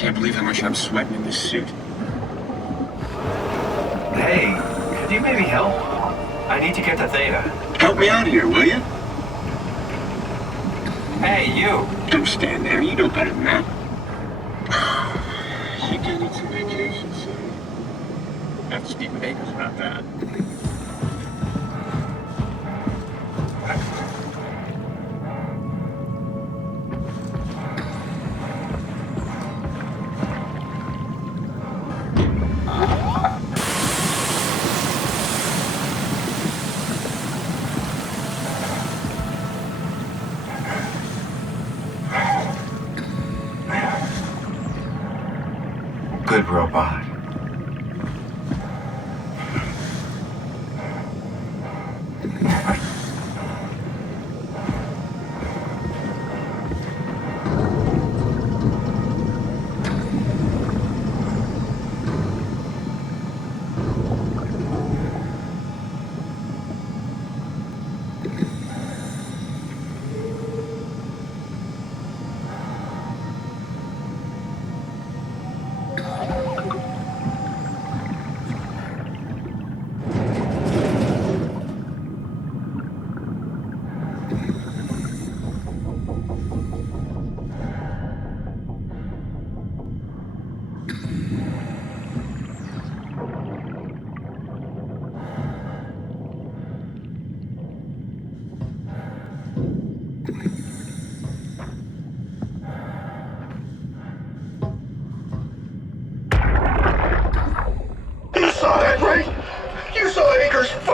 Can't believe how much I'm sweating in this suit. Hey, could you maybe help? I need to get to Theta. Help me out of here, will you? Hey, you! Don't stand there. You know better than that. You do need some vacation, son. I have to speak with Akers about that. Good robot.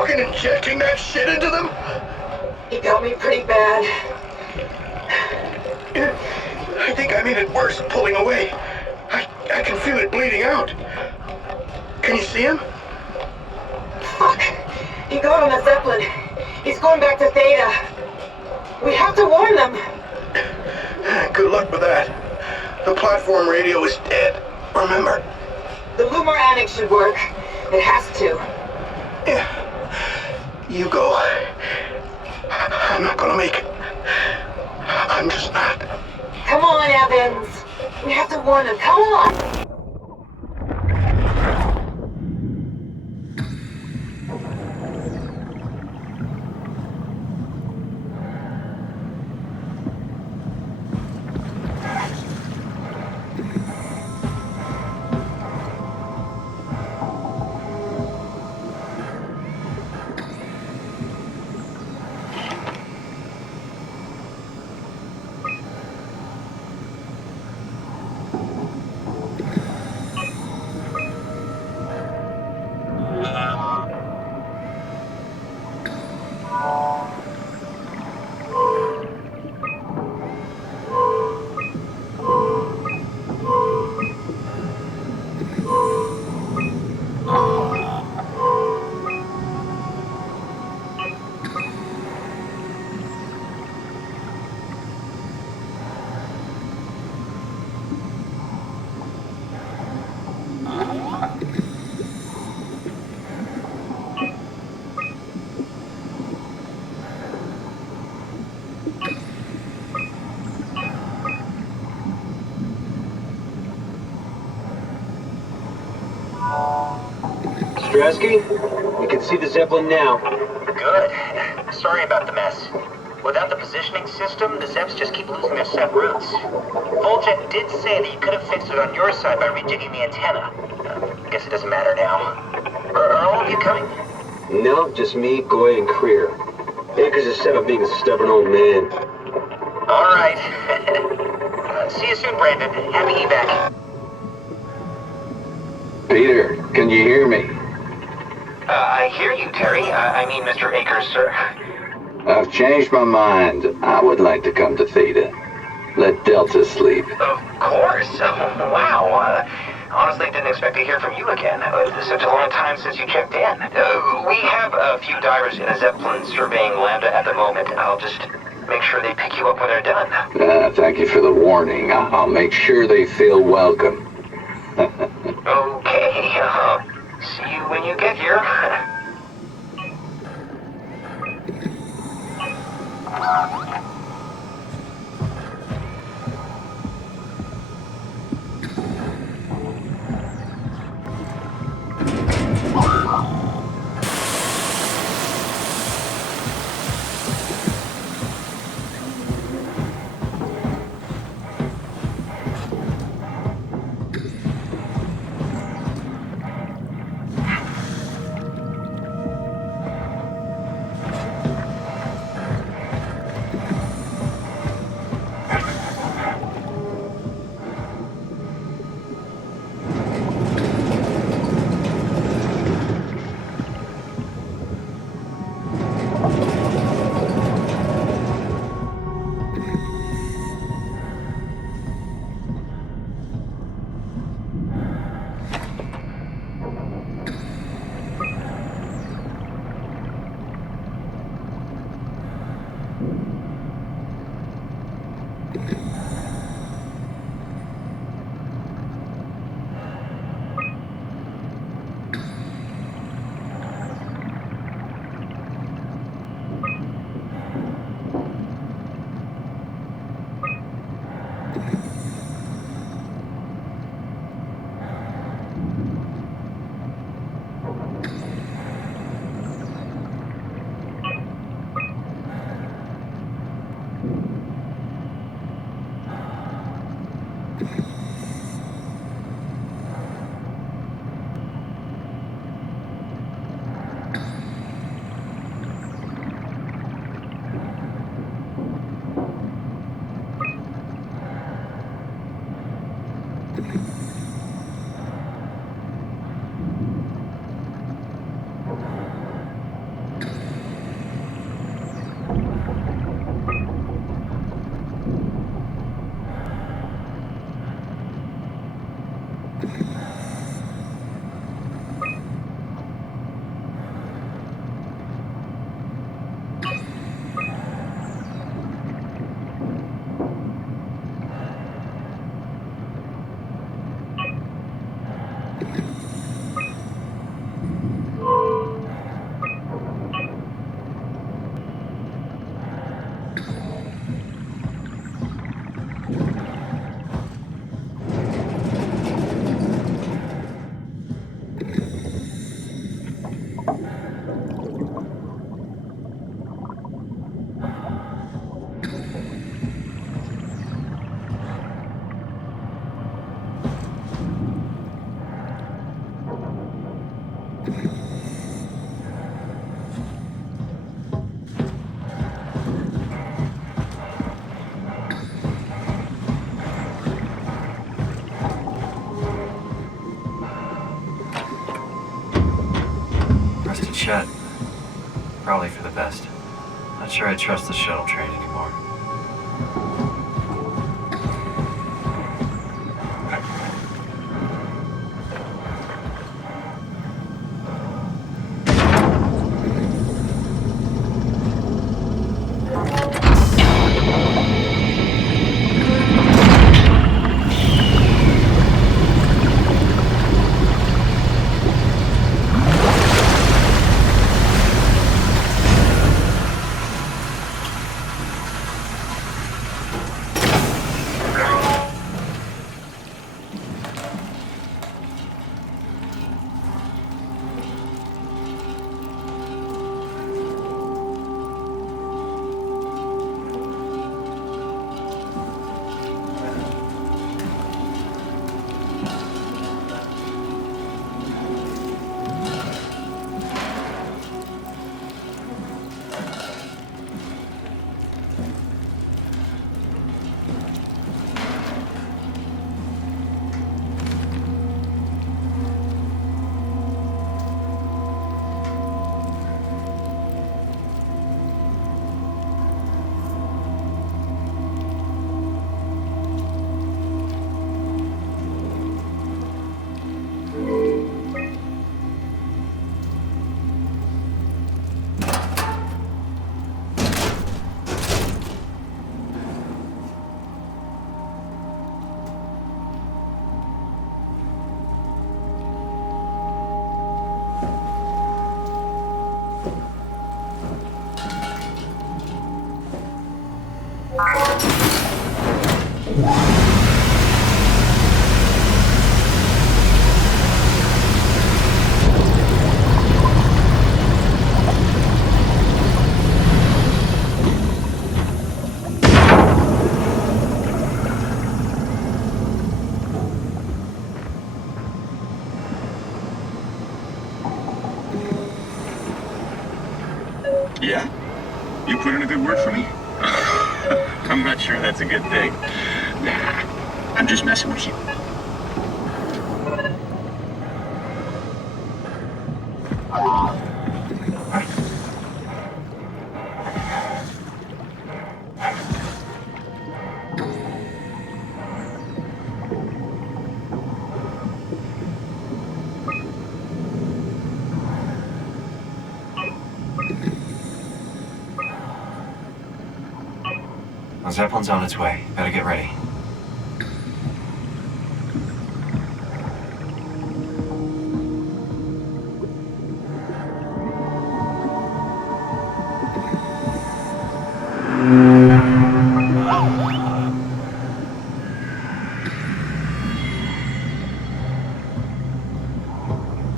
Injecting that shit into them? He got me pretty bad. I think I made it worse pulling away. I can feel it bleeding out. Can you see him? Fuck. He got on the Zeppelin. He's going back to Theta. We have to warn them. Good luck with that. The platform radio is dead. Remember. The Lumar Annex should work. It has to. Yeah. You go. I'm not gonna make it. I'm just not. Come on, Evans. We have to warn them. Come on. Dresky, you can see the Zeppelin now. Good. Sorry about the mess. Without the positioning system, the Zeps just keep losing their set routes. Voljet did say that you could have fixed it on your side by rejigging the antenna. Guess it doesn't matter now. Are all of you coming? No, just me, Goy, and Creer. Akers is set up being a stubborn old man. All right. See you soon, Brandon. Happy evac. Peter, can you hear me? I hear you, Terry. I mean, Mr. Akers, sir. I've changed my mind. I would like to come to Theta. Let Delta sleep. Of course. Wow. Honestly, didn't expect to hear from you again. Such a long time since you checked in. We have a few divers in a Zeppelin surveying Lambda at the moment. I'll just make sure they pick you up when they're done. Thank you for the warning. I'll make sure they feel welcome. Okay. See you when you get here. Shut. Probably for the best. Not sure I trust the shuttle train anymore. Yeah? You put in a good word for me? I'm not sure that's a good thing. Nah, I'm just messing with you. The Zeppelin's on its way. Better get ready.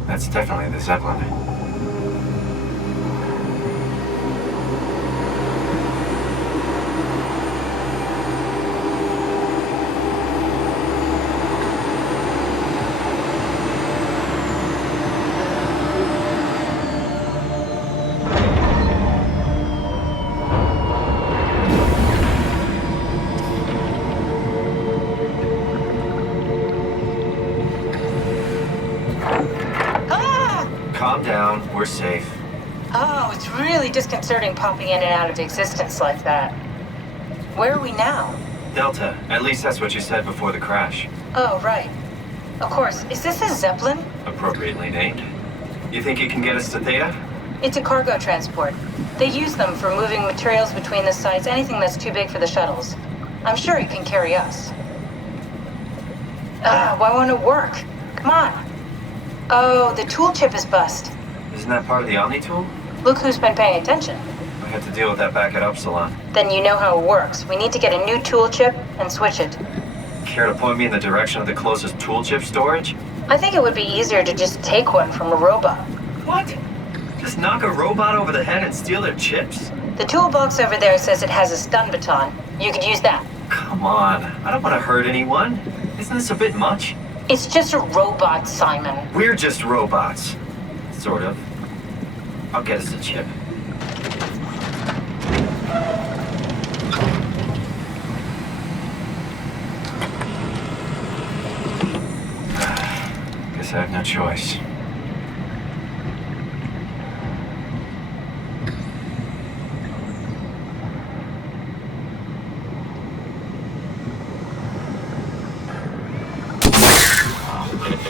That's definitely the Zeppelin. Calm down. We're safe. Oh, it's really disconcerting popping in and out of existence like that. Where are we now? Delta. At least that's what you said before the crash. Oh, right. Of course. Is this a Zeppelin? Appropriately named. You think you can get us to Theta? It's a cargo transport. They use them for moving materials between the sites, anything that's too big for the shuttles. I'm sure it can carry us. Why won't it work? Come on. Oh, the tool chip is bust. Isn't that part of the Omni tool? Look who's been paying attention. We had to deal with that back at Upsilon. Then you know how it works. We need to get a new tool chip and switch it. Care to point me in the direction of the closest tool chip storage? I think it would be easier to just take one from a robot. What? Just knock a robot over the head and steal their chips? The toolbox over there says it has a stun baton. You could use that. Come on. I don't want to hurt anyone. Isn't this a bit much? It's just a robot, Simon. We're just robots. Sort of. I'll get us a chip. Guess I have no choice.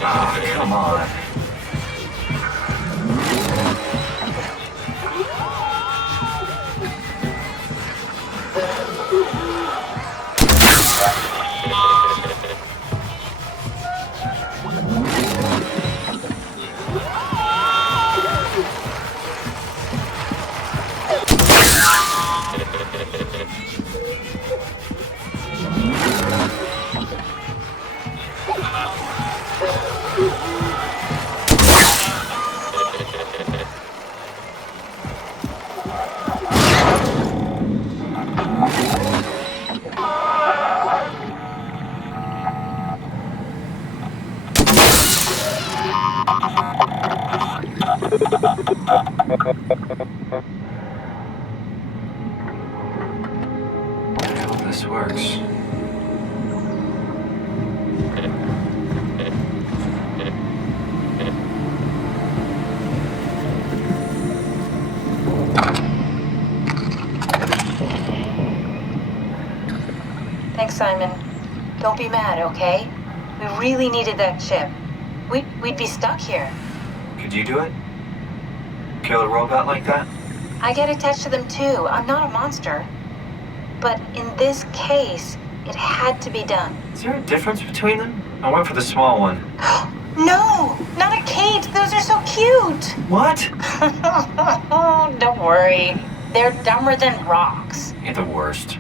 Ah, come on. I hope this works. Thanks, Simon. Don't be mad, okay? We really needed that chip. We'd be stuck here. Could you do it? Kill a robot like that? I get attached to them too. I'm not a monster. But in this case, it had to be done. Is there a difference between them? I went for the small one. No! Not a Kate! Those are so cute! What? Don't worry. They're dumber than rocks. You're the worst.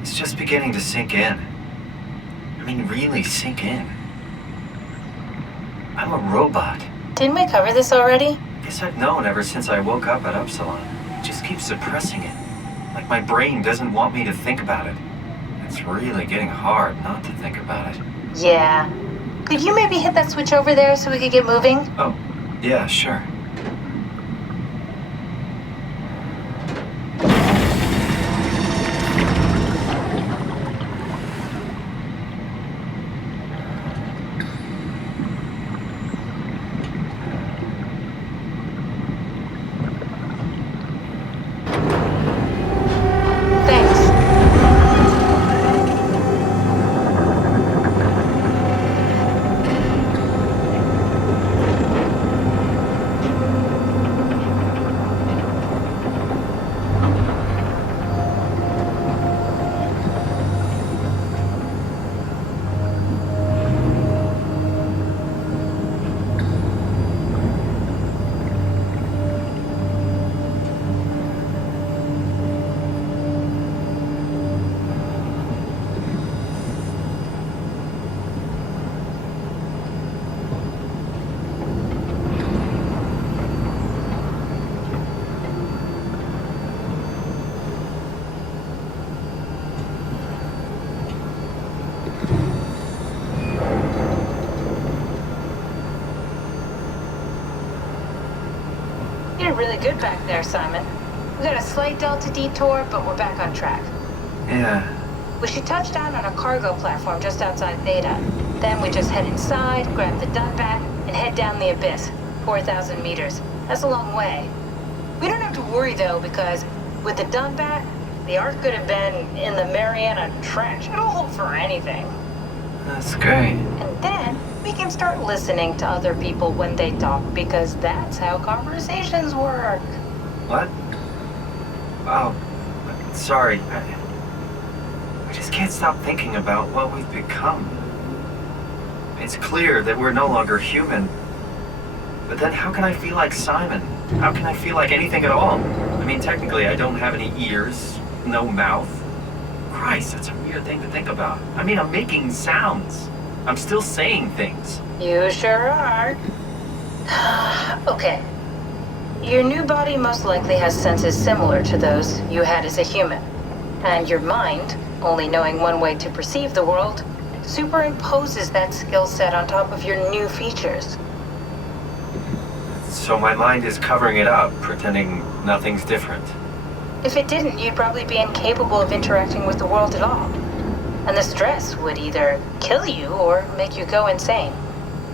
It's just beginning to sink in. I mean, really sink in. I'm a robot. Didn't we cover this already? Guess I've known ever since I woke up at Upsilon. I just keep suppressing it. Like my brain doesn't want me to think about it. It's really getting hard not to think about it. Yeah. Could you maybe hit that switch over there so we could get moving? Oh, yeah, sure. really good back there, Simon. We got a slight delta detour, but we're back on track. Yeah. We should touch down on a cargo platform just outside Theta. Then we just head inside, grab the Dunbat, and head down the abyss. 4,000 meters. That's a long way. We don't have to worry, though, because with the Dunbat, the Ark could have been in the Mariana Trench. It'll hold for anything. That's great. And then we can start listening to other people when they talk, because that's how conversations work. What? Oh, sorry. I just can't stop thinking about what we've become. It's clear that we're no longer human. But then how can I feel like Simon? How can I feel like anything at all? I mean, technically, I don't have any ears, no mouth. Christ, that's a weird thing to think about. I mean, I'm making sounds. I'm still saying things. You sure are. Okay. Your new body most likely has senses similar to those you had as a human. And your mind, only knowing one way to perceive the world, superimposes that skill set on top of your new features. So my mind is covering it up, pretending nothing's different. If it didn't, you'd probably be incapable of interacting with the world at all. And the stress would either kill you or make you go insane.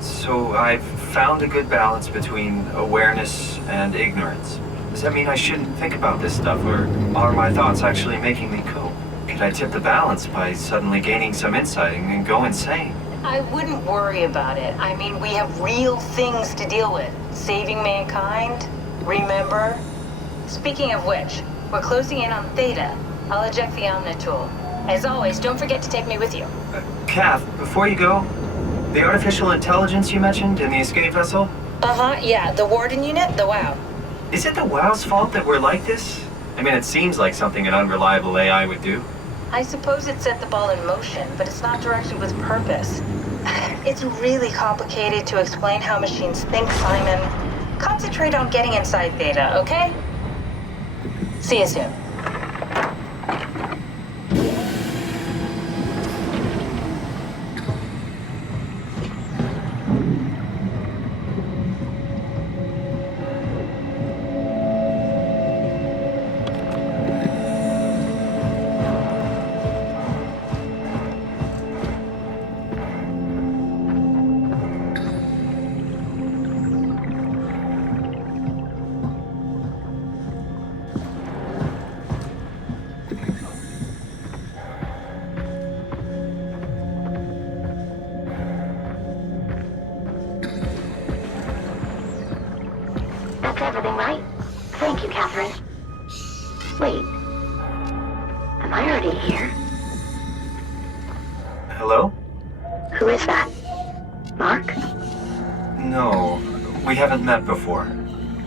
So I've found a good balance between awareness and ignorance. Does that mean I shouldn't think about this stuff, or are my thoughts actually making me cope? Could I tip the balance by suddenly gaining some insight and go insane? I wouldn't worry about it. I mean, we have real things to deal with. Saving mankind, remember? Speaking of which, we're closing in on Theta. I'll eject the Omnitool. As always, don't forget to take me with you. Kath, before you go, the artificial intelligence you mentioned in the escape vessel? Uh-huh, yeah, the Warden unit, the WOW. Is it the WOW's fault that we're like this? I mean, it seems like something an unreliable AI would do. I suppose it set the ball in motion, but it's not directed with purpose. It's really complicated to explain how machines think, Simon. Concentrate on getting inside Theta, okay? See you soon. That's everything, right? Thank you, Catherine. Wait. Am I already here? Hello? Who is that? Mark? No, we haven't met before.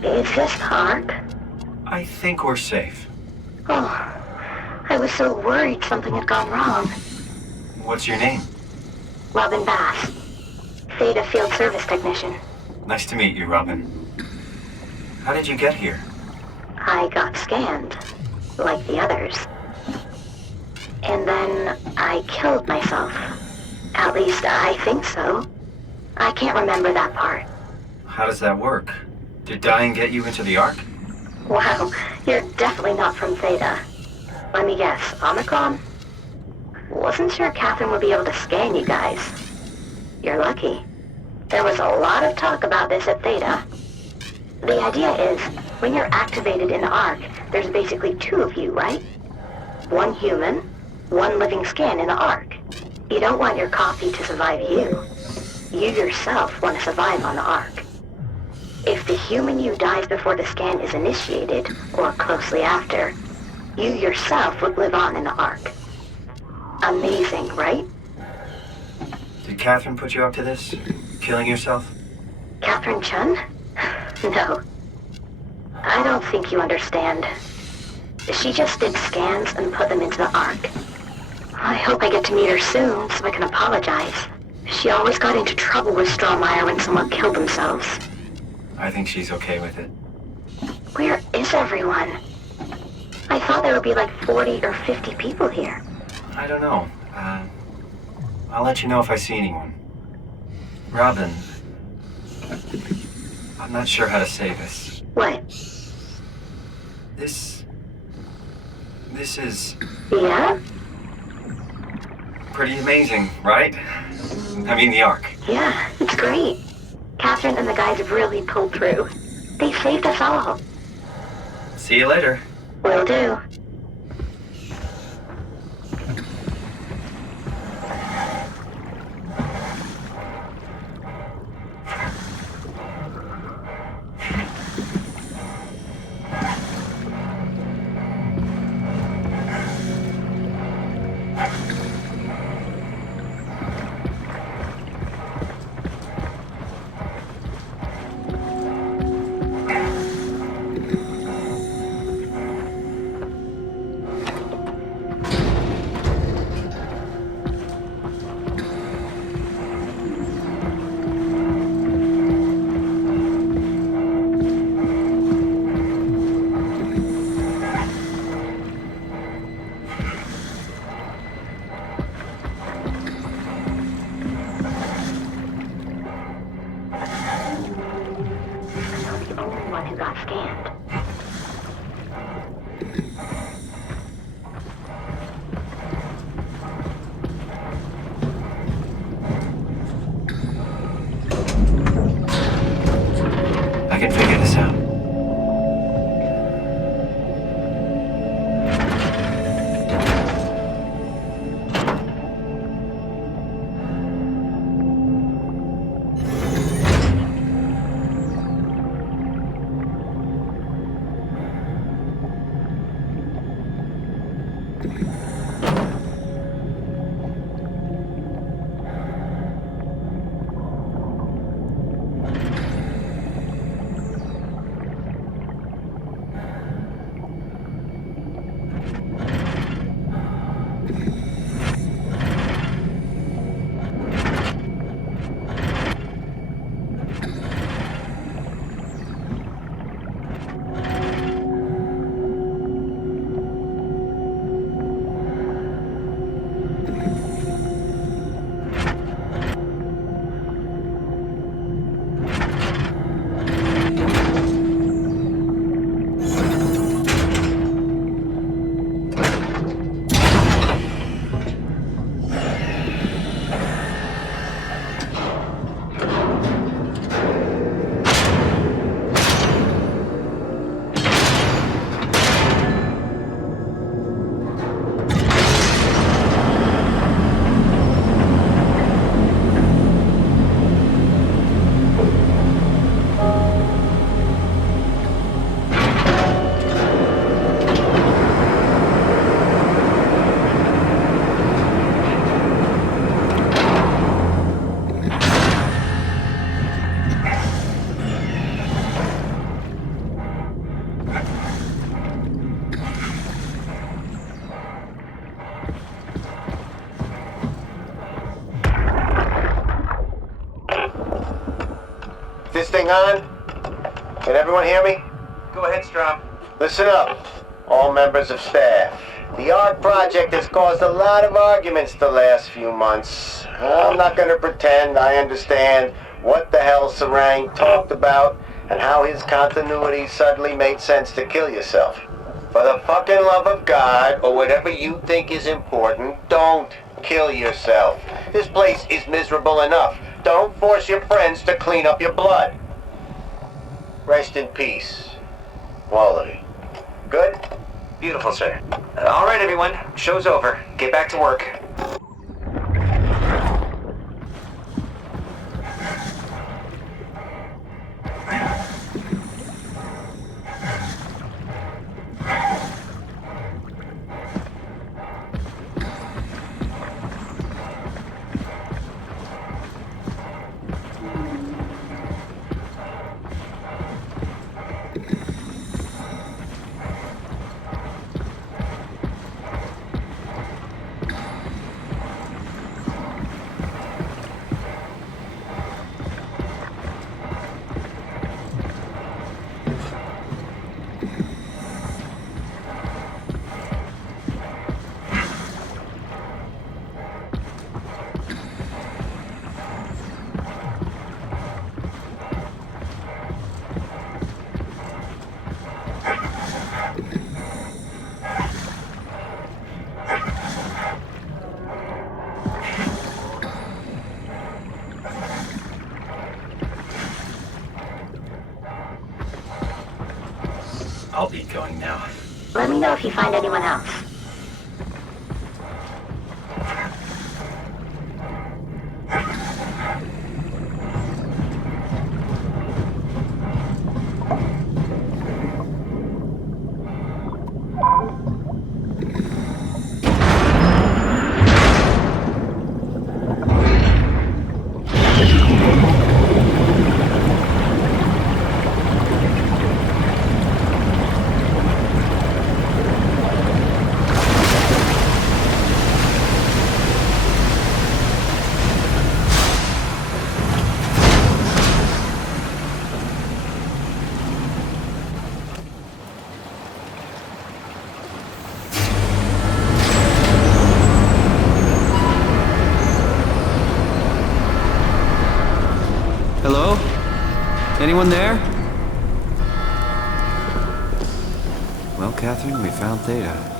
Is this Mark? I think we're safe. Oh, I was so worried something had gone wrong. What's your name? Robin Bass. Theta Field Service Technician. Nice to meet you, Robin. How did you get here? I got scanned, like the others. And then I killed myself. At least I think so. I can't remember that part. How does that work? Did dying get you into the Ark? Wow, you're definitely not from Theta. Let me guess, Omicron? Wasn't sure Catherine would be able to scan you guys. You're lucky. There was a lot of talk about this at Theta. The idea is, when you're activated in the Ark, there's basically two of you, right? One human, one living scan in the Ark. You don't want your copy to survive you. You yourself want to survive on the Ark. If the human you dies before the scan is initiated, or closely after, you yourself would live on in the Ark. Amazing, right? Did Catherine put you up to this? Killing yourself? Catherine Chun? No. I don't think you understand. She just did scans and put them into the Ark. I hope I get to meet her soon so I can apologize. She always got into trouble with Strohmeyer when someone killed themselves. I think she's okay with it. Where is everyone? I thought there would be like 40 or 50 people here. I don't know. I'll let you know if I see anyone. Robin, I'm not sure how to say this. What? This is Yeah? pretty amazing, right? I mean, the Ark. Yeah, it's great. Catherine and the guys have really pulled through. They saved us all. See you later. Will do. The only one who got scanned. I can figure this out. This thing on? Can everyone hear me? Go ahead, Strom. Listen up, all members of staff. The ARC project has caused a lot of arguments the last few months. I'm not gonna pretend I understand what the hell Sarang talked about and how his continuity suddenly made sense to kill yourself. For the fucking love of God, or whatever you think is important, don't kill yourself. This place is miserable enough. Don't force your friends to clean up your blood. Rest in peace, all of you. Good? Beautiful, sir. All right, everyone. Show's over. Get back to work. I'll be going now. Let me know if you find anyone else. Hello? Anyone there? Well, Catherine, we found Theta.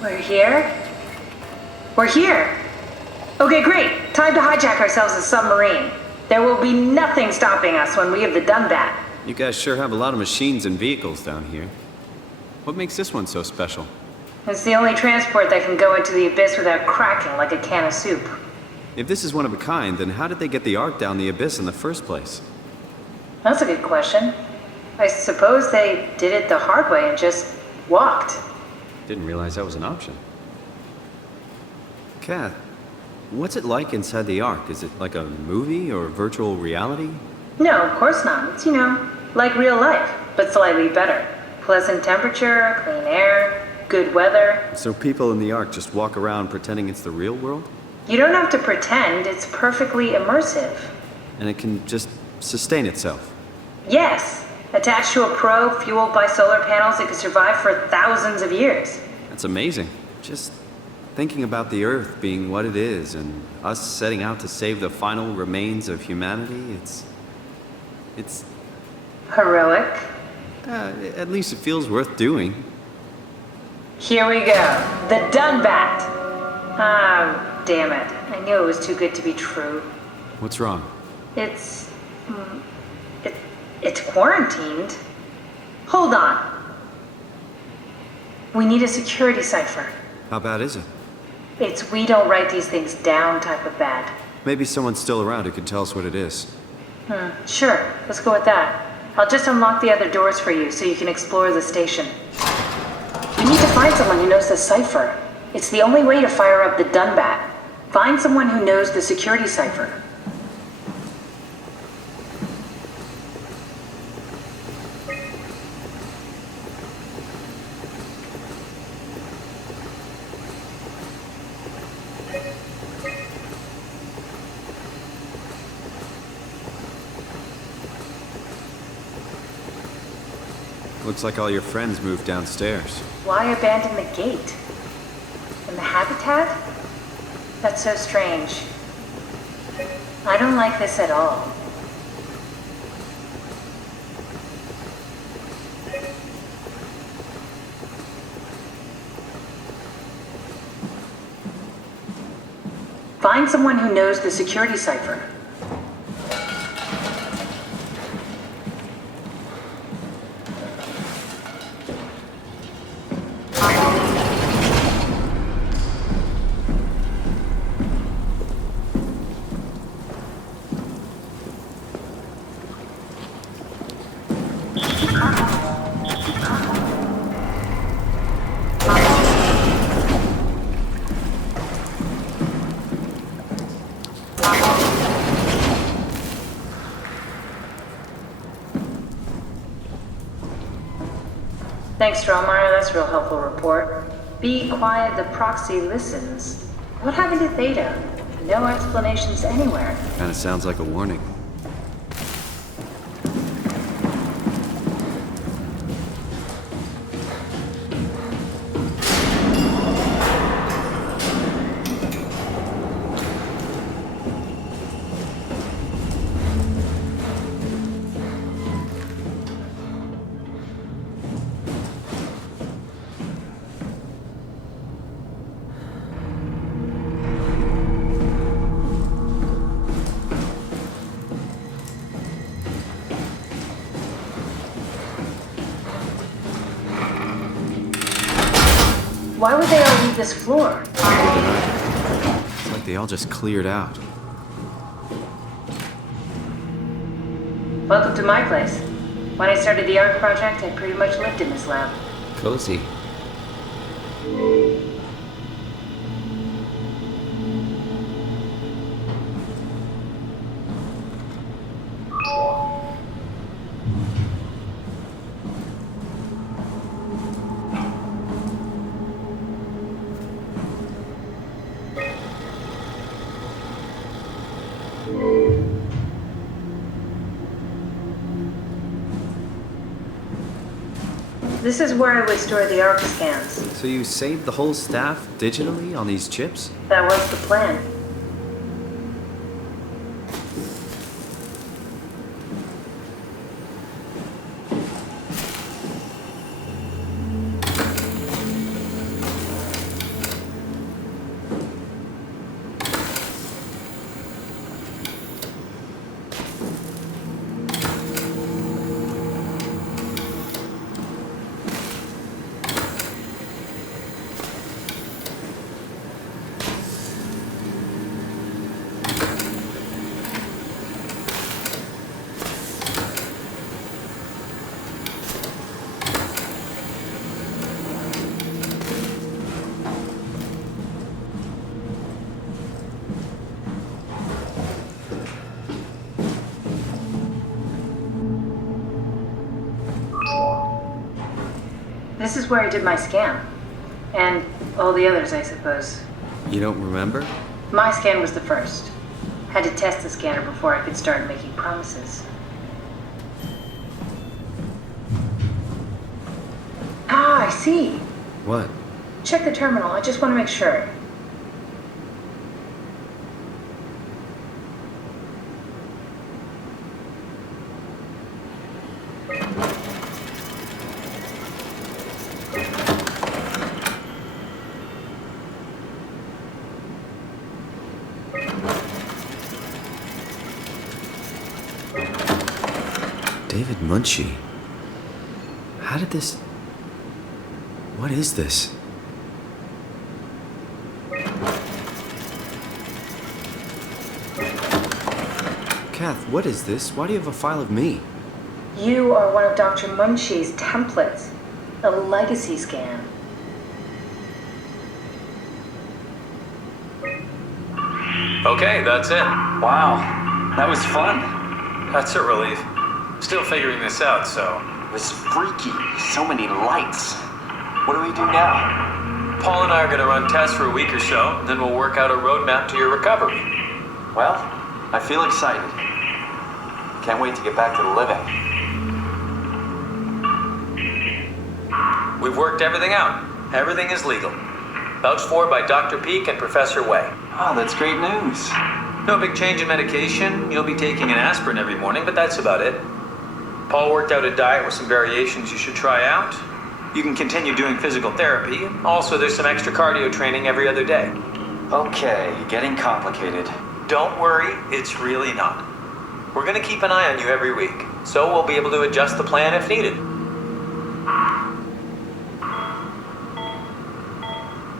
We're here? We're here! Okay, great. Time to hijack ourselves a submarine. There will be nothing stopping us when we have the Dunbat. You guys sure have a lot of machines and vehicles down here. What makes this one so special? It's the only transport that can go into the abyss without cracking like a can of soup. If this is one of a kind, then how did they get the Ark down the abyss in the first place? That's a good question. I suppose they did it the hard way and just walked. Didn't realize that was an option. Kath, what's it like inside the Ark? Is it like a movie or virtual reality? No, of course not. It's, like real life, but slightly better. Pleasant temperature, clean air, good weather. So people in the Ark just walk around pretending it's the real world? You don't have to pretend, it's perfectly immersive. And it can just sustain itself? Yes. Attached to a probe fueled by solar panels, it could survive for thousands of years. That's amazing. Just thinking about the Earth being what it is and us setting out to save the final remains of humanity, it's... Heroic. At least it feels worth doing. Here we go. The Dunbat. Ah, damn it. I knew it was too good to be true. What's wrong? It's quarantined. Hold on. We need a security cipher. How bad is it? It's we don't write these things down type of bad. Maybe someone's still around who can tell us what it is. Sure. Let's go with that. I'll just unlock the other doors for you so you can explore the station. We need to find someone who knows the cipher. It's the only way to fire up the Dunbat. Find someone who knows the security cipher. Looks like all your friends moved downstairs. Why abandon the gate? And the habitat? That's so strange. I don't like this at all. Find someone who knows the security cipher. Thanks, Strohmeyer. That's a real helpful report. Be quiet, the proxy listens. What happened to Theta? No explanations anywhere. Kinda sounds like a warning. Why would they all leave this floor? It's like they all just cleared out. Welcome to my place. When I started the ARC project, I pretty much lived in this lab. Cozy. This is where I would store the ARC scans. So you saved the whole staff digitally on these chips? That was the plan. This is where I did my scan. And all the others, I suppose. You don't remember? My scan was the first. Had to test the scanner before I could start making promises. Ah, I see. What? Check the terminal. I just want to make sure. David Munchie. How did this... What is this? Kath, what is this? Why do you have a file of me? You are one of Dr. Munchie's templates. A legacy scan. Okay, that's it. Wow, that was fun. That's a relief. Still figuring this out, so... It was freaky. So many lights. What do we do now? Paul and I are gonna run tests for a week or so, then we'll work out a roadmap to your recovery. Well, I feel excited. Can't wait to get back to the living. We've worked everything out. Everything is legal. Vouched for by Dr. Peak and Professor Way. Oh, that's great news. No big change in medication. You'll be taking an aspirin every morning, but that's about it. Paul worked out a diet with some variations you should try out. You can continue doing physical therapy. Also, there's some extra cardio training every other day. Okay, getting complicated. Don't worry, it's really not. We're gonna keep an eye on you every week, so we'll be able to adjust the plan if needed.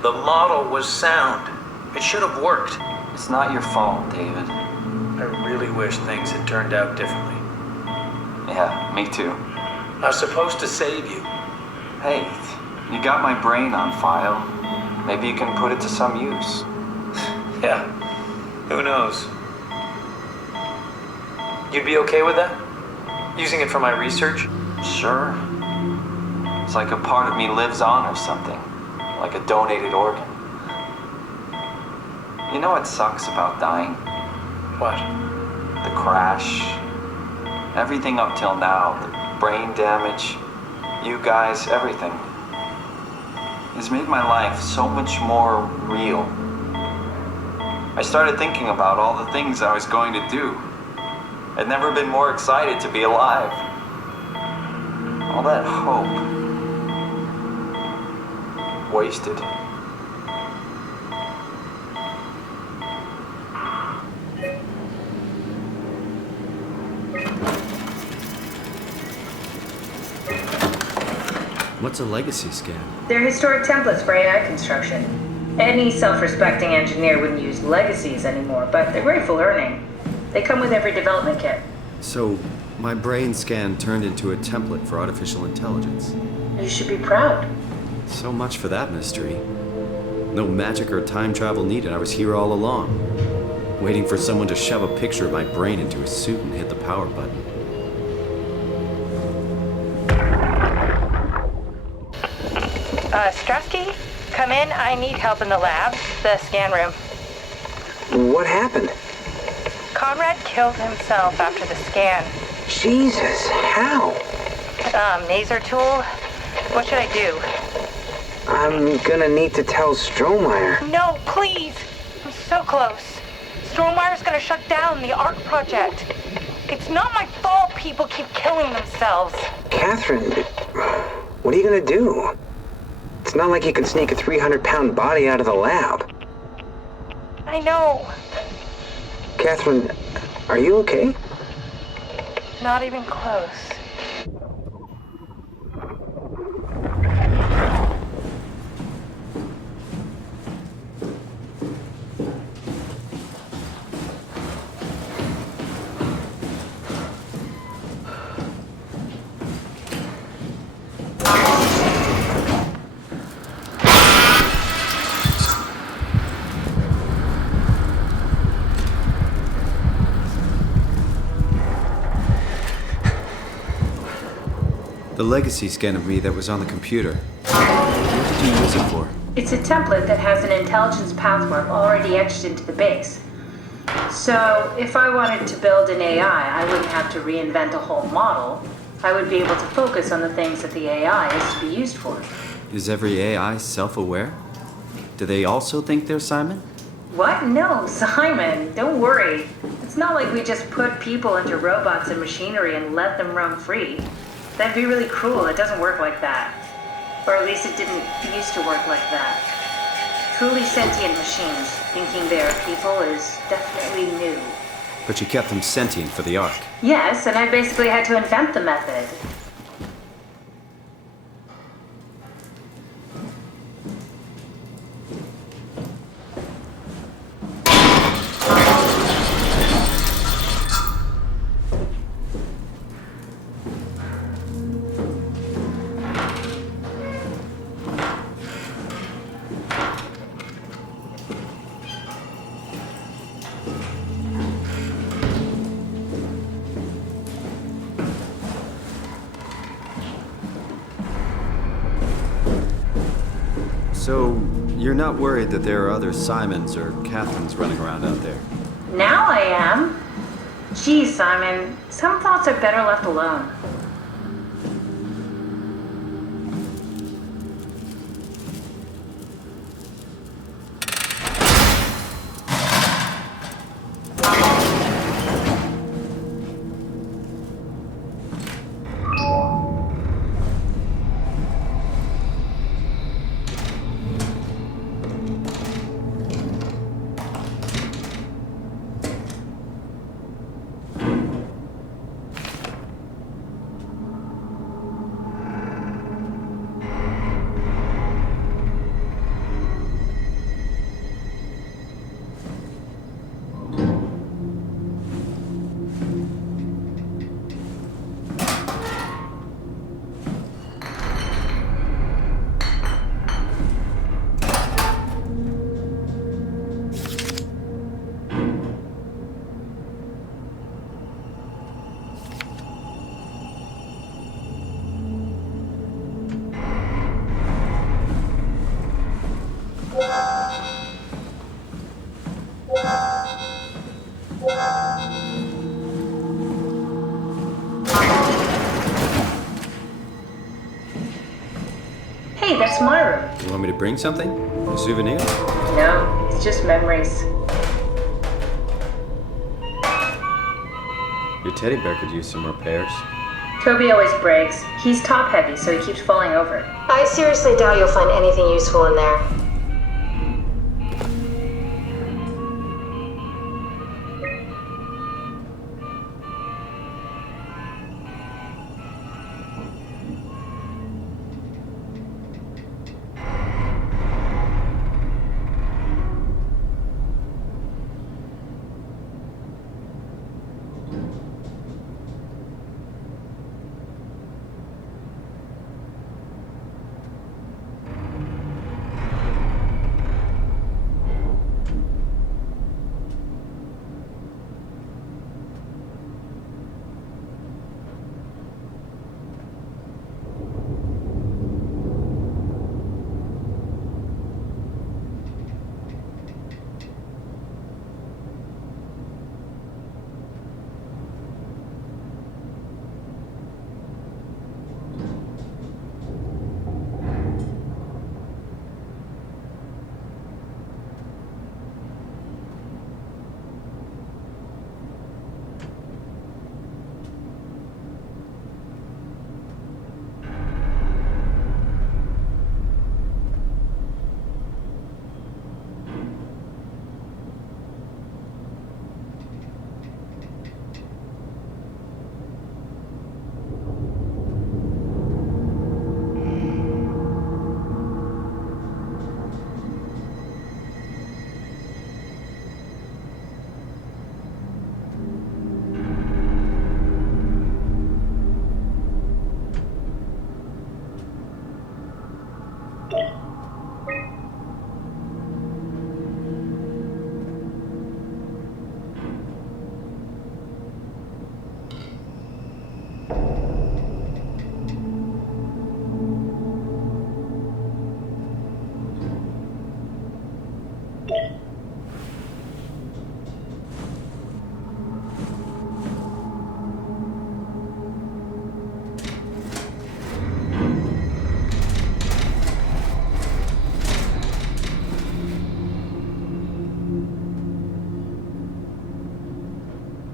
The model was sound. It should have worked. It's not your fault, David. I really wish things had turned out differently. Yeah, me too. I was supposed to save you. Hey, you got my brain on file. Maybe you can put it to some use. Yeah, who knows? You'd be okay with that? Using it for my research? Sure. It's like a part of me lives on or something. Like a donated organ. You know what sucks about dying? What? The crash. Everything up till now. The brain damage. You guys, everything. Has made my life so much more real. I started thinking about all the things I was going to do. I'd never been more excited to be alive. All that hope. Wasted. What's a legacy scan? They're historic templates for AI construction. Any self-respecting engineer wouldn't use legacies anymore, but they're great for learning. They come with every development kit. So, my brain scan turned into a template for artificial intelligence. You should be proud. So much for that mystery. No magic or time travel needed. I was here all along, waiting for someone to shove a picture of my brain into a suit and hit the power button. Strasky, come in. I need help in the lab, the scan room. What happened? Conrad killed himself after the scan. Jesus, how? Maser tool? What should I do? I'm gonna need to tell Strohmeyer. No, please! I'm so close. Strohmeyer's gonna shut down the ARC project. It's not my fault people keep killing themselves. Catherine, what are you gonna do? It's not like you can sneak a 300-pound body out of the lab. I know. Catherine, are you okay? Not even close. The legacy scan of me that was on the computer. What did you use it for? It's a template that has an intelligence pathwork already etched into the base. So, if I wanted to build an AI, I wouldn't have to reinvent a whole model. I would be able to focus on the things that the AI is to be used for. Is every AI self-aware? Do they also think they're Simon? What? No, Simon, don't worry. It's not like we just put people into robots and machinery and let them roam free. That'd be really cruel. It doesn't work like that. Or at least it didn't used to work like that. Truly sentient machines thinking they're people is definitely new. But you kept them sentient for the Ark. Yes, and I basically had to invent the method. So, you're not worried that there are other Simons or Catherines running around out there? Now I am. Geez, Simon, some thoughts are better left alone. Hey, that's my room. You want me to bring something? A souvenir? No, it's just memories. Your teddy bear could use some repairs. Toby always breaks. He's top heavy, so he keeps falling over. I seriously doubt you'll find anything useful in there.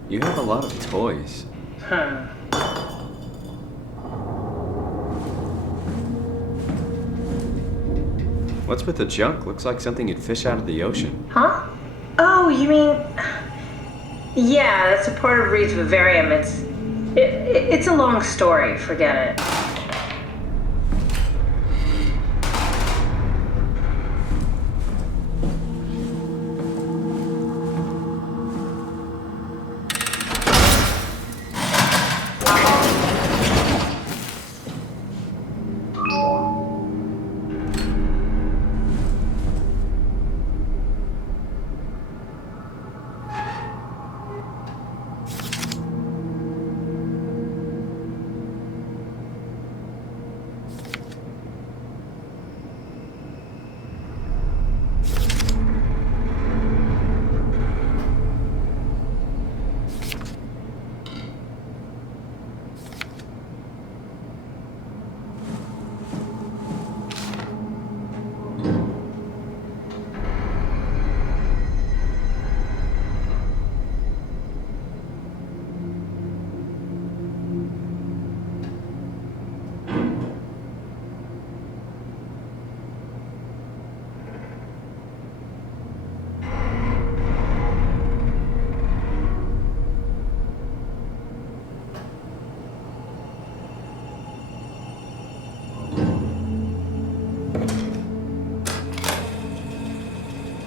You have a lot of toys. What's with the junk? Looks like something you'd fish out of the ocean. Huh? Oh, you mean... Yeah, that's a part of Reed's vivarium. It's a long story. Forget it.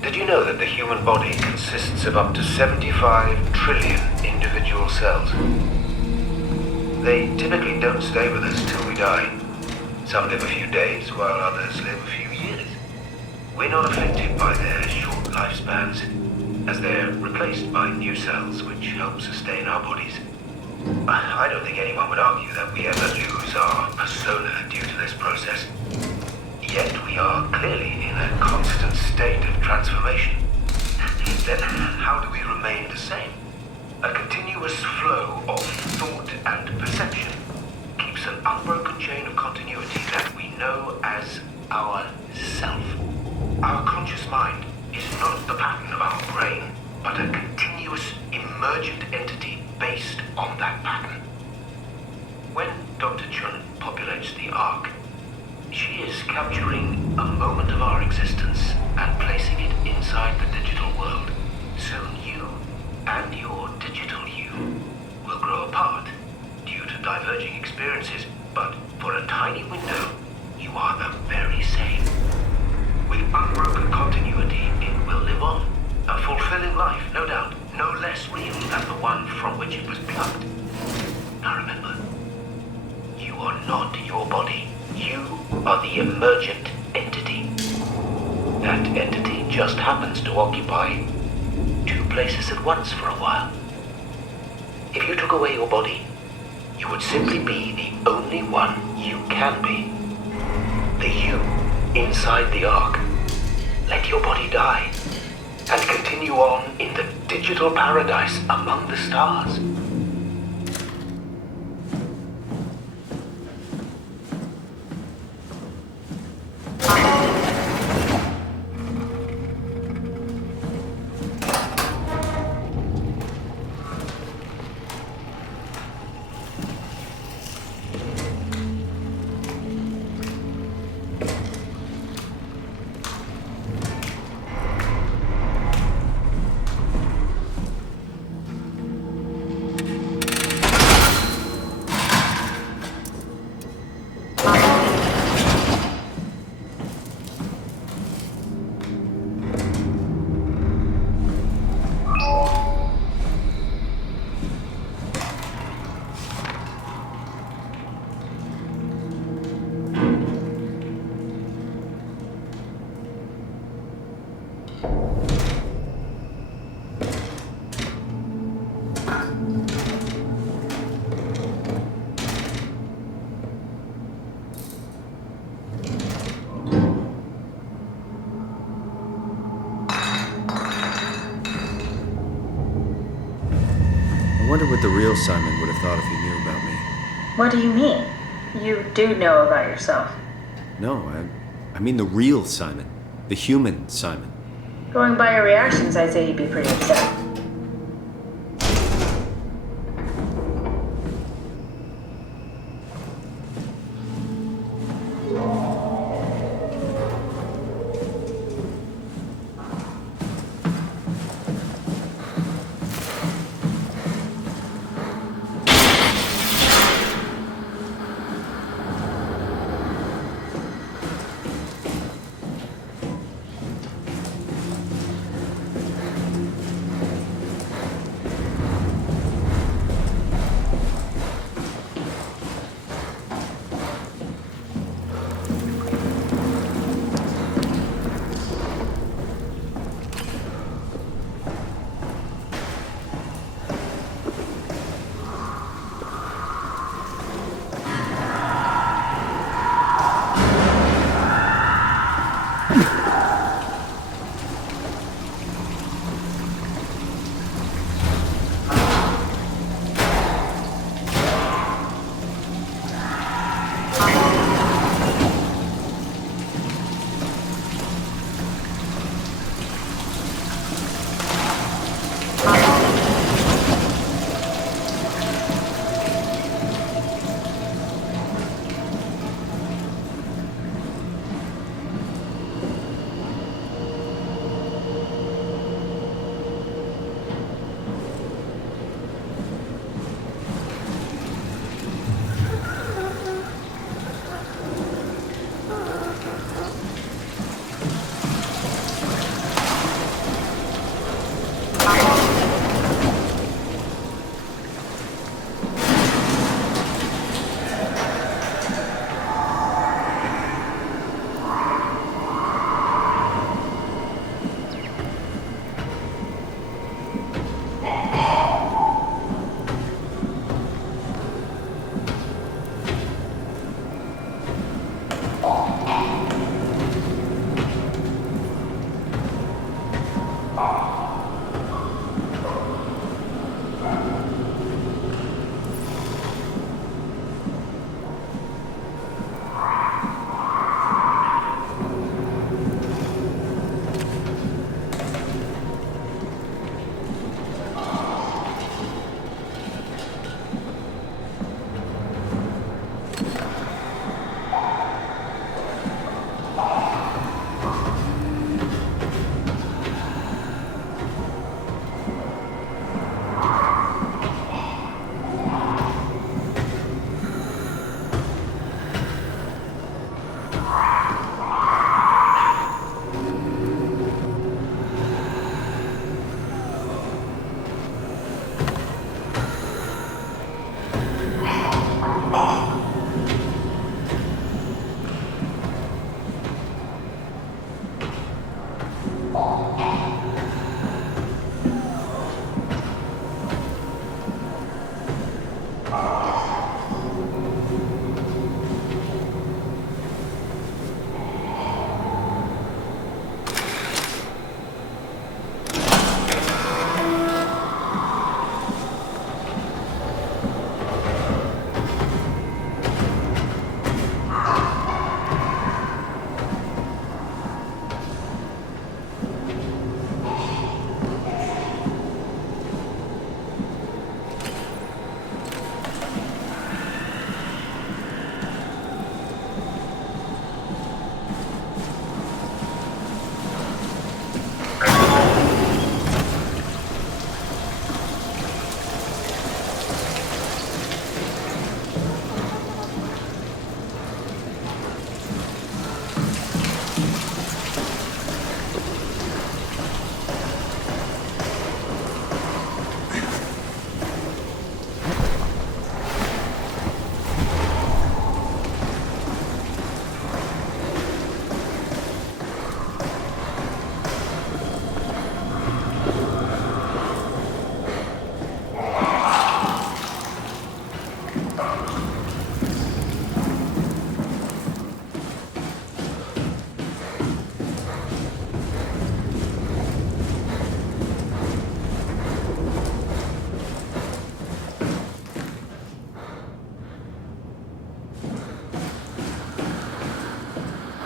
Did you know that the human body consists of up to 75 trillion individual cells? They typically don't stay with us till we die. Some live a few days, while others live a few years. We're not affected by their short lifespans, as they're replaced by new cells which help sustain our bodies. I don't think anyone would argue that we ever lose our persona due to this process. Yet we are clearly in a constant state of transformation. Then how do we remain the same? A continuous flow of thought and perception keeps an unbroken chain of continuity that we know as our self. Our conscious mind is not the pattern of our brain, but a continuous emergent entity based on that pattern. When Dr. Chun populates the Ark, she is capturing a moment of our existence and placing it inside the digital world. Soon you and your digital you will grow apart due to diverging experiences, but for a tiny window, you are the very same. With unbroken continuity, it will live on. A fulfilling life, no doubt, no less real than the one from which it was plucked. Now remember, you are not your body. You are the emergent entity. That entity just happens to occupy two places at once for a while. If you took away your body, you would simply be the only one you can be. The you inside the Ark. Let your body die and continue on in the digital paradise among the stars. I wonder what the real Simon would have thought if he knew about me. What do you mean? You do know about yourself. No, I mean the real Simon. The human Simon. Going by your reactions, I'd say he'd be pretty upset.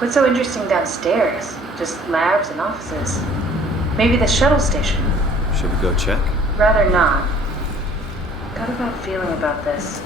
What's so interesting downstairs? Just labs and offices. Maybe the shuttle station. Should we go check? Rather not. Got a bad feeling about this.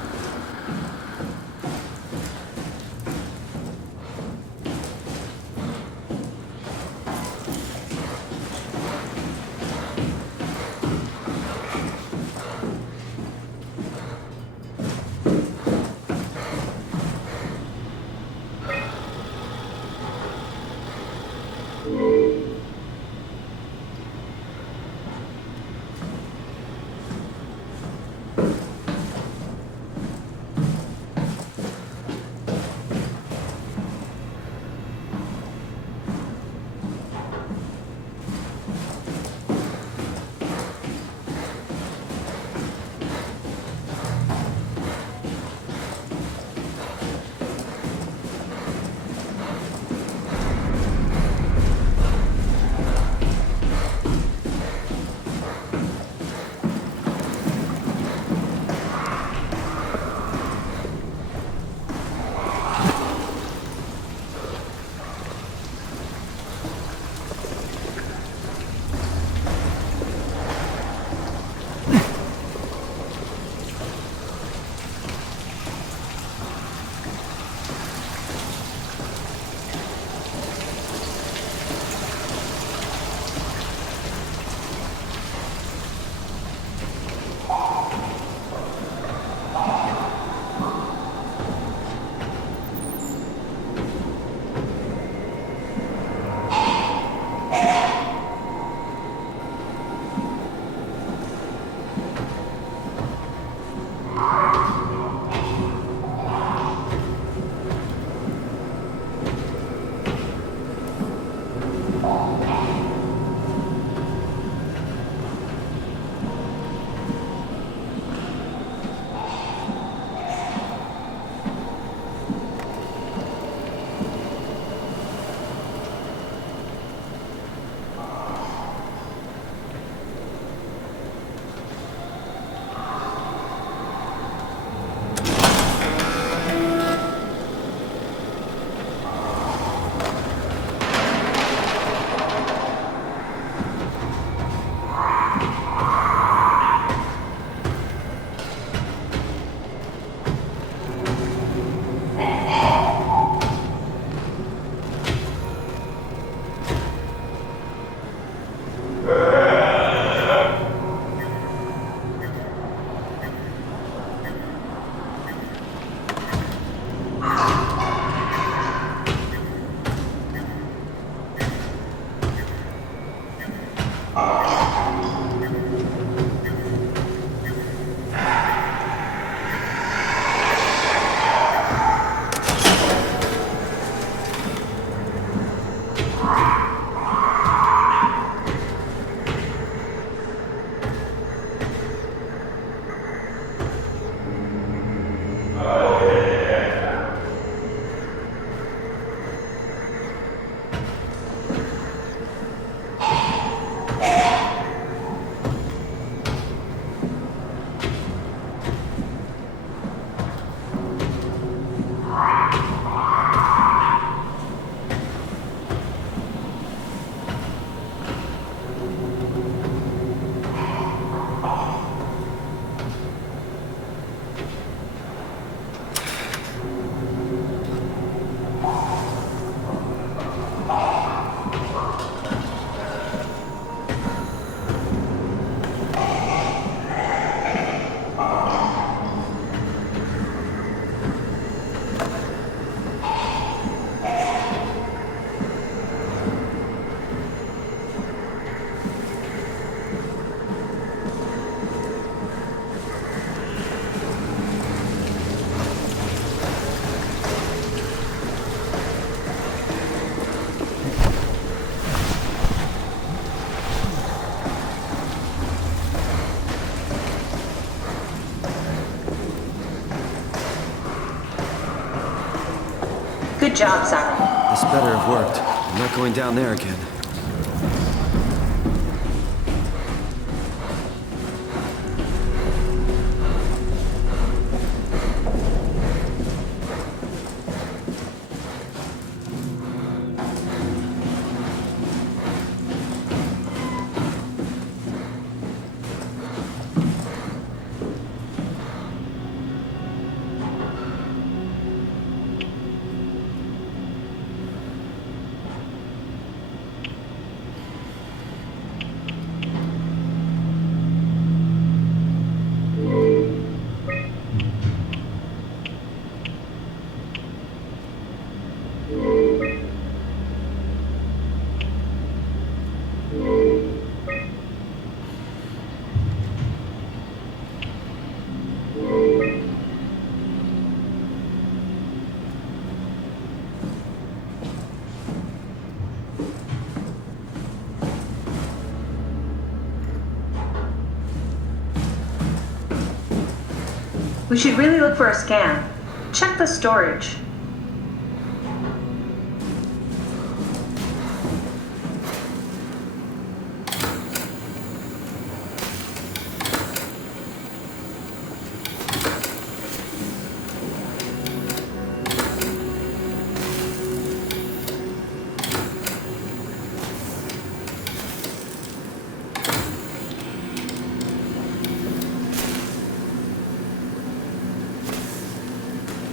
Good job, Simon. This better have worked. I'm not going down there again. We should really look for a scan. Check the storage.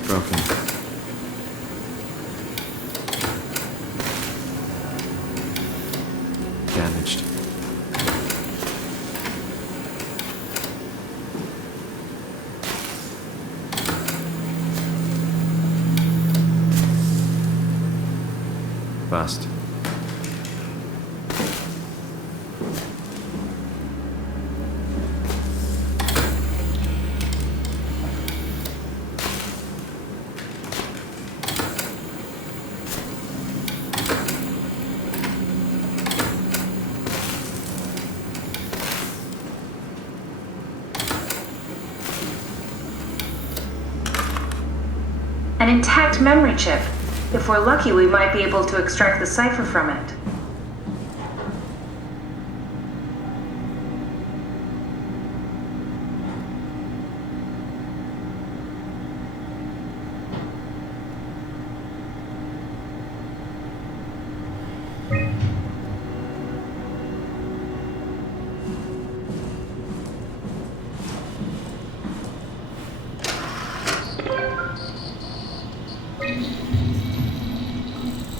Broken. Damaged. Bust. An intact memory chip. If we're lucky, we might be able to extract the cipher from it.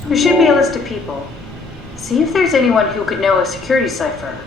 There should be a list of people. See if there's anyone who could know a security cipher.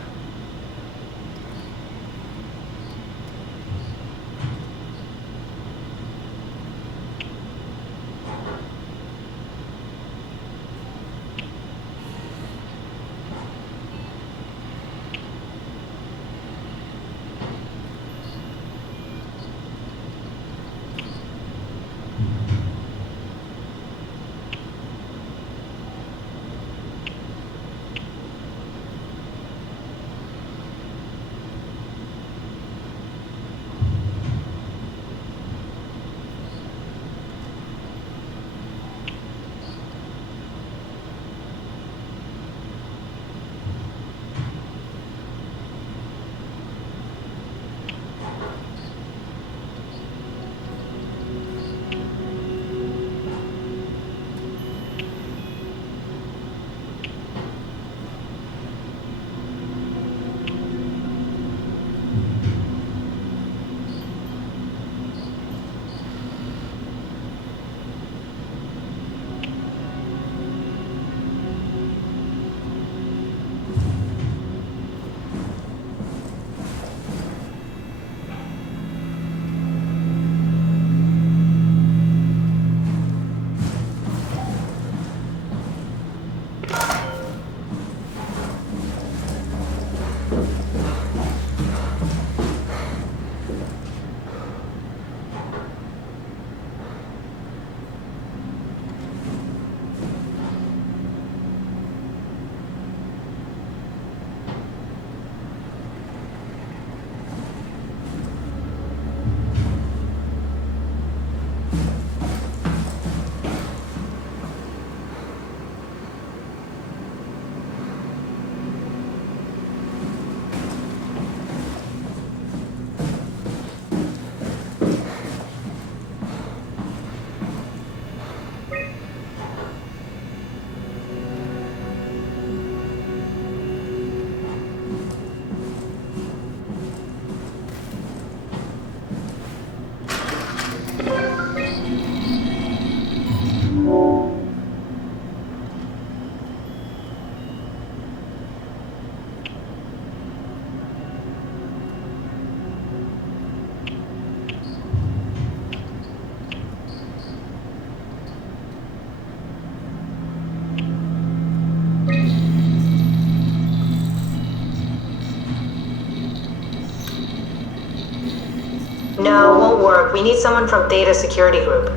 No, won't work. We need someone from Theta Security Group.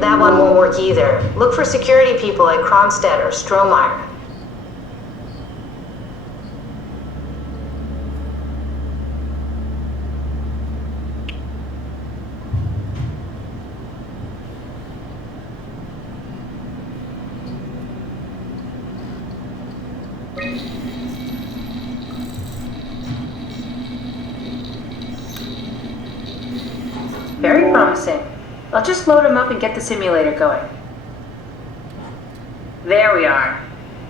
That one won't work either. Look for security people like Kronstadt or Strohmeyer. Very promising. I'll just load him up and get the simulator going. There we are.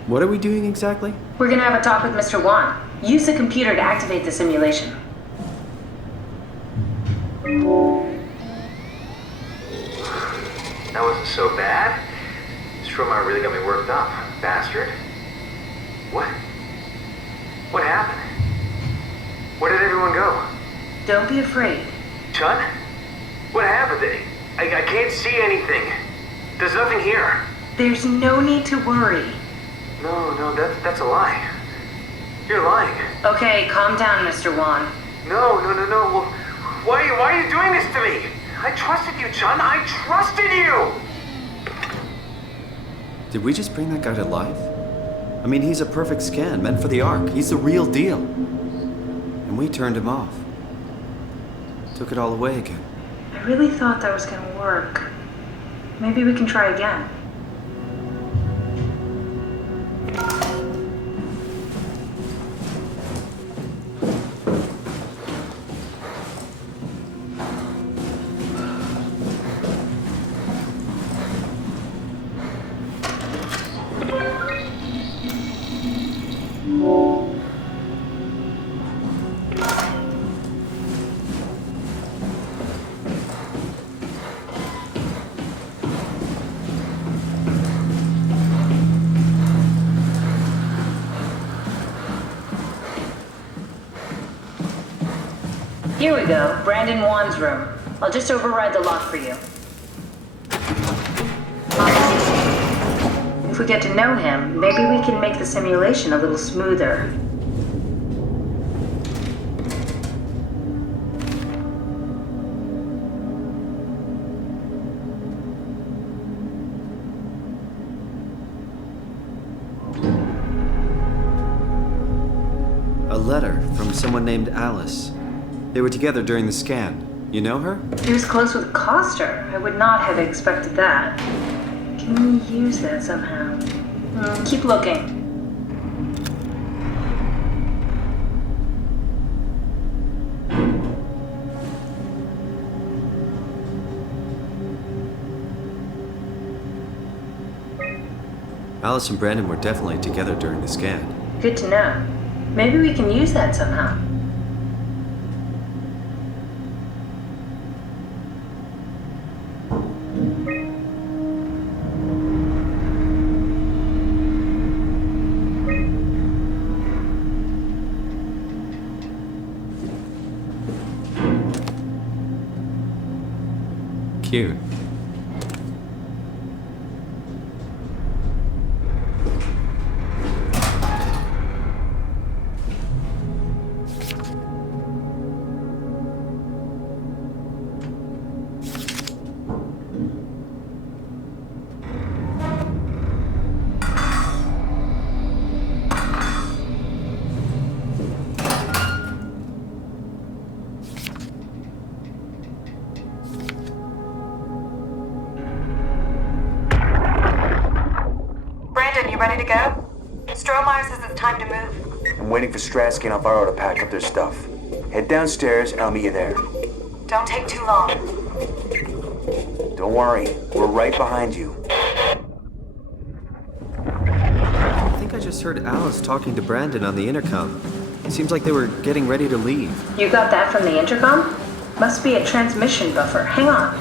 What are we doing exactly? We're gonna have a talk with Mr. Wan. Use the computer to activate the simulation. That wasn't so bad. Strohmeyer really got me worked up, bastard. What? What happened? Where did everyone go? Don't be afraid. Chun? What happened? I can't see anything. There's nothing here. There's no need to worry. No, that's a lie. You're lying. Okay, calm down, Mr. Wan. No. Well, why are you doing this to me? I trusted you, Chun. I trusted you! Did we just bring that guy to life? I mean, he's a perfect scan, meant for the Ark. He's the real deal. And we turned him off. Took it all away again. I really thought that was gonna work. Maybe we can try again. Here we go, Brandon Wan's room. I'll just override the lock for you. If we get to know him, maybe we can make the simulation a little smoother. A letter from someone named Alice. They were together during the scan. You know her? He was close with Coster. I would not have expected that. Can we use that somehow? Keep looking. Alice and Brandon were definitely together during the scan. Good to know. Maybe we can use that somehow. Cute. You ready to go? Strohmeyer says it's time to move. I'm waiting for Stratsky and Alvaro to pack up their stuff. Head downstairs and I'll meet you there. Don't take too long. Don't worry, we're right behind you. I think I just heard Alice talking to Brandon on the intercom. It seems like they were getting ready to leave. You got that from the intercom? Must be a transmission buffer. Hang on.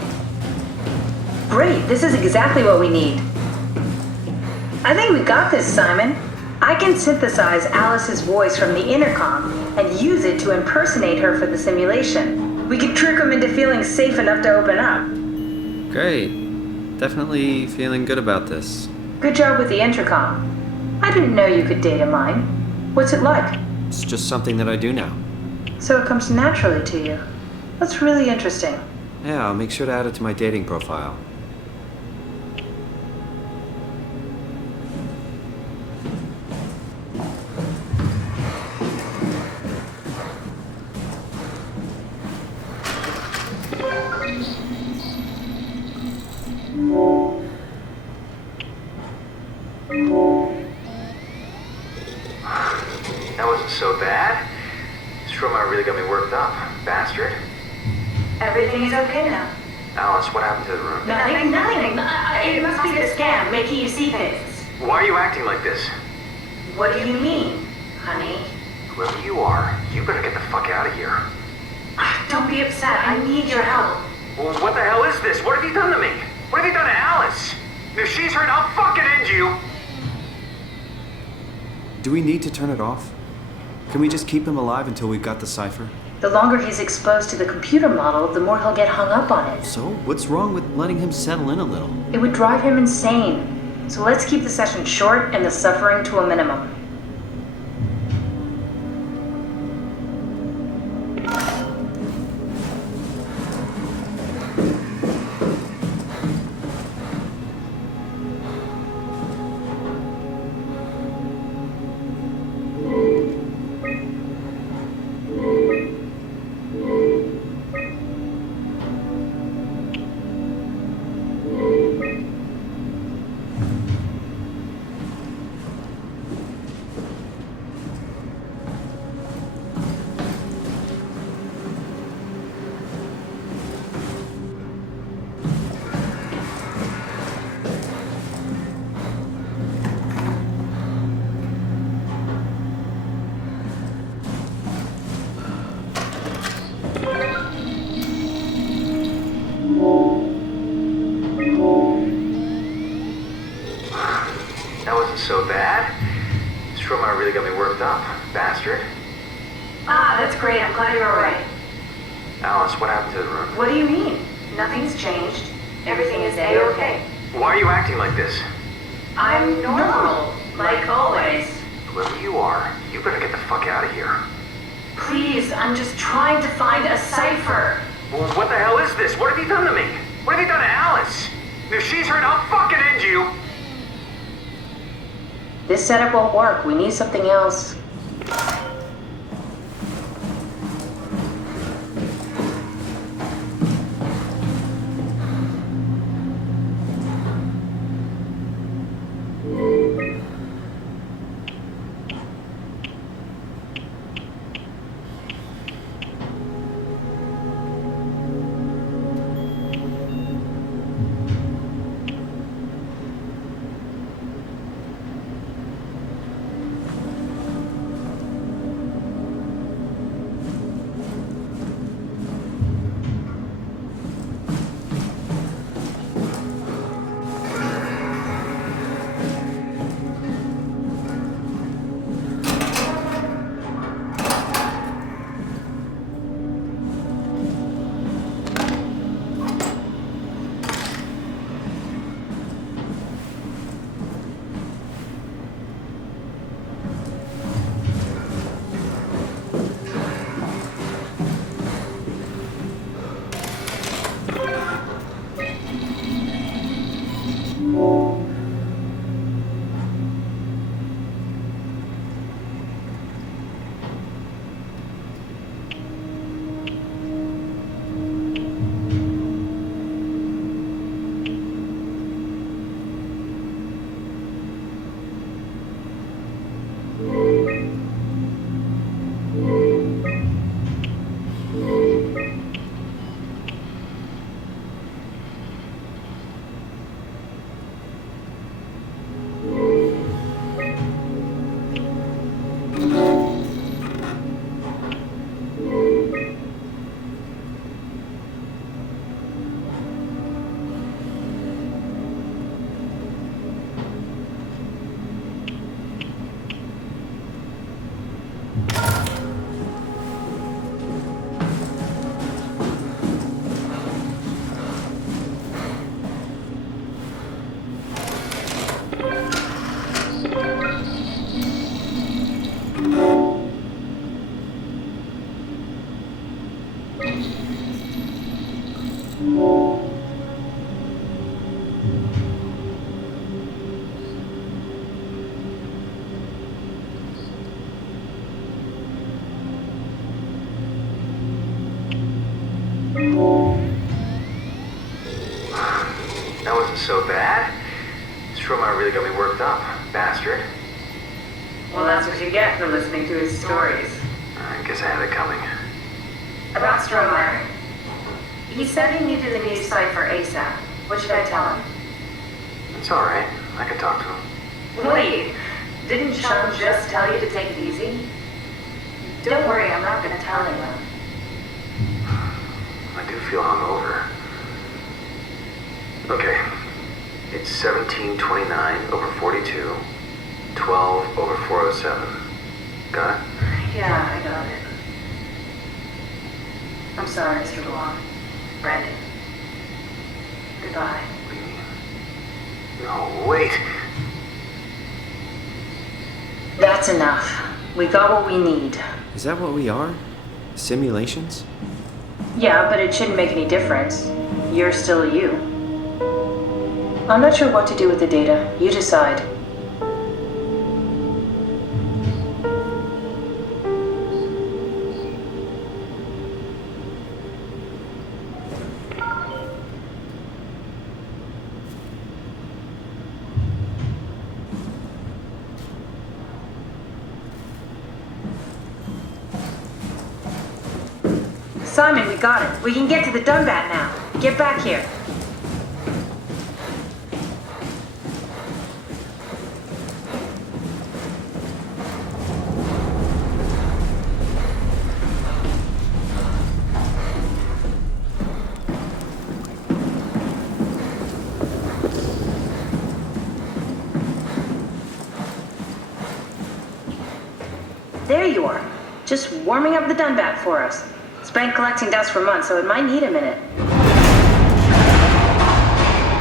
Great, this is exactly what we need. I think we got this, Simon. I can synthesize Alice's voice from the intercom and use it to impersonate her for the simulation. We can trick them into feeling safe enough to open up. Great. Definitely feeling good about this. Good job with the intercom. I didn't know you could data mine. What's it like? It's just something that I do now. So it comes naturally to you. That's really interesting. Yeah, I'll make sure to add it to my dating profile. That wasn't so bad. Soma really got me worked up, bastard. Everything is okay now. Alice, what happened to the room? Nothing. It must be the scam making you see things. Why are you acting like this? What do you mean, honey? Whoever you are, you better get the fuck out of here. Don't be upset. I need your help. Well, what the hell is this? What have you done to me? What have you done to Alice? If she's hurt, I'll fucking end you! Do we need to turn it off? Can we just keep him alive until we've got the cipher? The longer he's exposed to the computer model, the more he'll get hung up on it. So, what's wrong with letting him settle in a little? It would drive him insane. So let's keep the session short and the suffering to a minimum. That wasn't so bad. Soma really got me worked up, bastard. That's great. I'm glad you're alright. Alice, what happened to the room? What do you mean? Nothing's changed. Everything is A-okay. Why are you acting like this? I'm normal, like always. Whoever you are, you better get the fuck out of here. Please, I'm just trying to find a cipher. Well, what the hell is this? What have you done to me? What have you done to Alice? If she's hurt, I'll fucking end you! This setup won't work. We need something else. so bad. Stromeyer really got me worked up, bastard. Well, that's what you get for listening to his stories. I guess I had it coming. About Stromeyer. He said he needed a new cipher ASAP. What should I tell him? It's alright. I can talk to him. Wait, didn't Sean just tell you to take it easy? Don't worry, I'm not gonna tell anyone. I do feel hungover. Okay. It's 1729 over 42, 12 over 407. Got it? Yeah, I got it. I'm sorry, Mr. DeLong. Brandon. Goodbye. No, wait. That's enough. We got what we need. Is that what we are? Simulations? Yeah, but it shouldn't make any difference. You're still you. I'm not sure what to do with the data. You decide. Simon, we got it. We can get to the Dunbat now. Get back here. There you are. Just warming up the Dunbat for us. It's been collecting dust for months, so it might need a minute.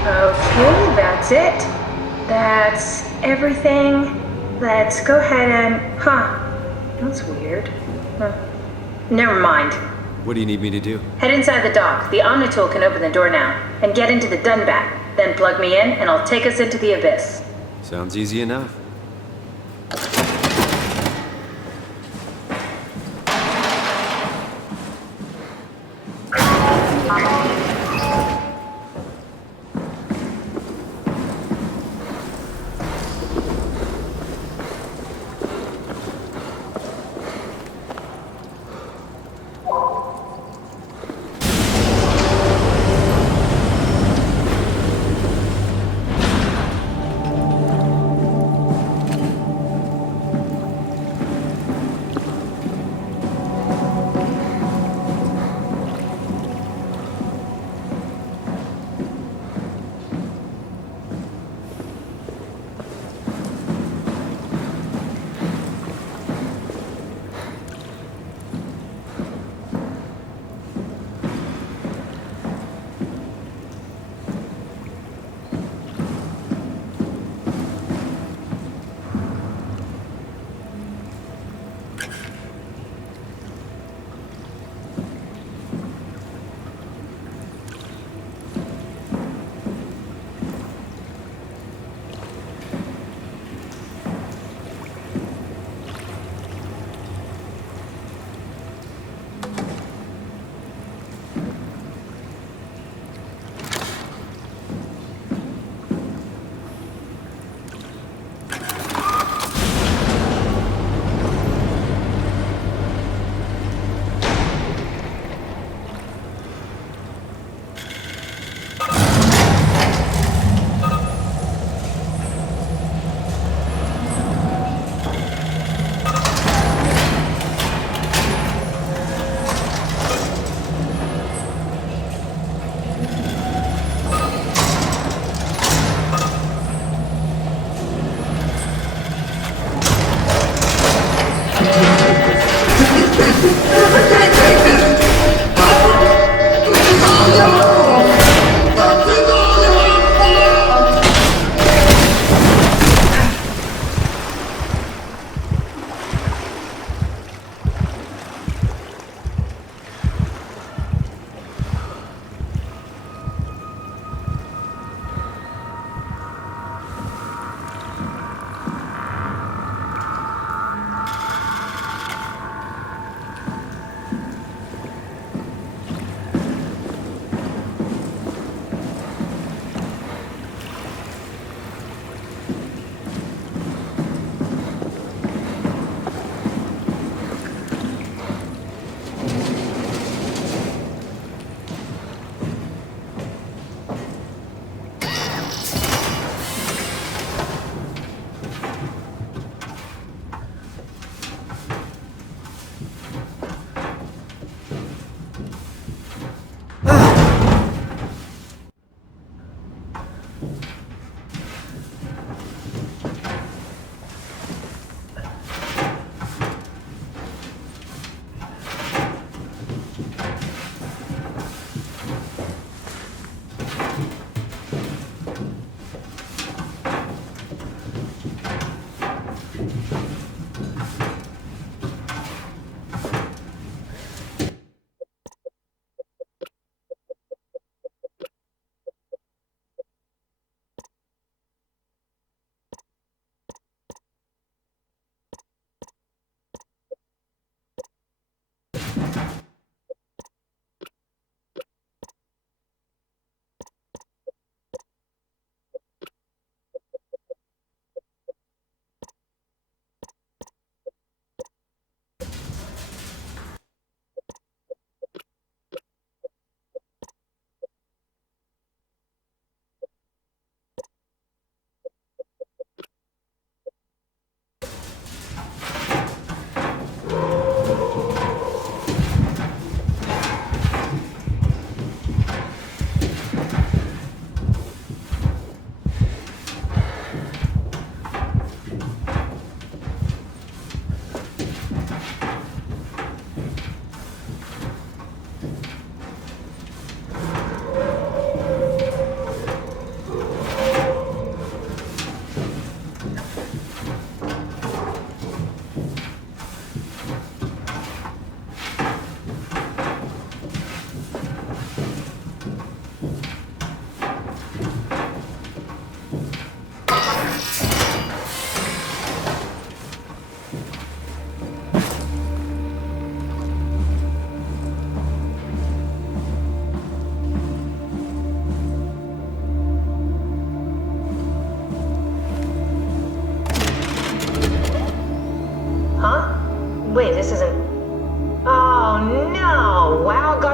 Okay, that's it. That's everything. Let's go ahead and... That's weird. Never mind. What do you need me to do? Head inside the dock. The Omnitool can open the door now. And get into the Dunbat. Then plug me in, and I'll take us into the Abyss. Sounds easy enough.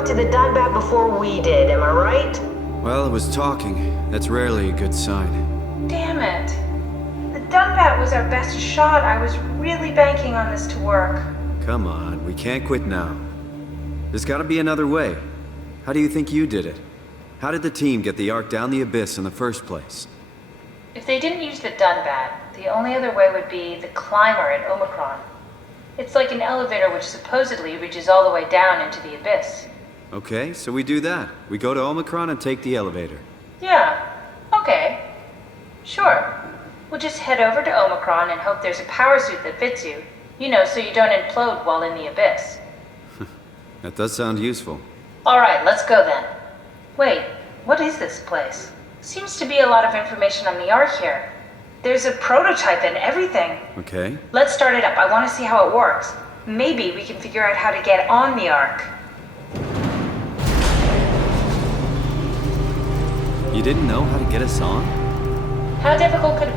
got to the Dunbat before we did, am I right? Well, it was talking. That's rarely a good sign. Damn it. The Dunbat was our best shot. I was really banking on this to work. Come on, we can't quit now. There's gotta be another way. How do you think you did it? How did the team get the Ark down the abyss in the first place? If they didn't use the Dunbat, the only other way would be the climber at Omicron. It's like an elevator which supposedly reaches all the way down into the abyss. Okay, so we do that. We go to Omicron and take the elevator. Yeah, okay. Sure. We'll just head over to Omicron and hope there's a power suit that fits you. You know, so you don't implode while in the abyss. That does sound useful. Alright, let's go then. Wait, what is this place? Seems to be a lot of information on the Ark here. There's a prototype and everything. Okay. Let's start it up. I want to see how it works. Maybe we can figure out how to get on the Ark. You didn't know how to get us on? How difficult could it be?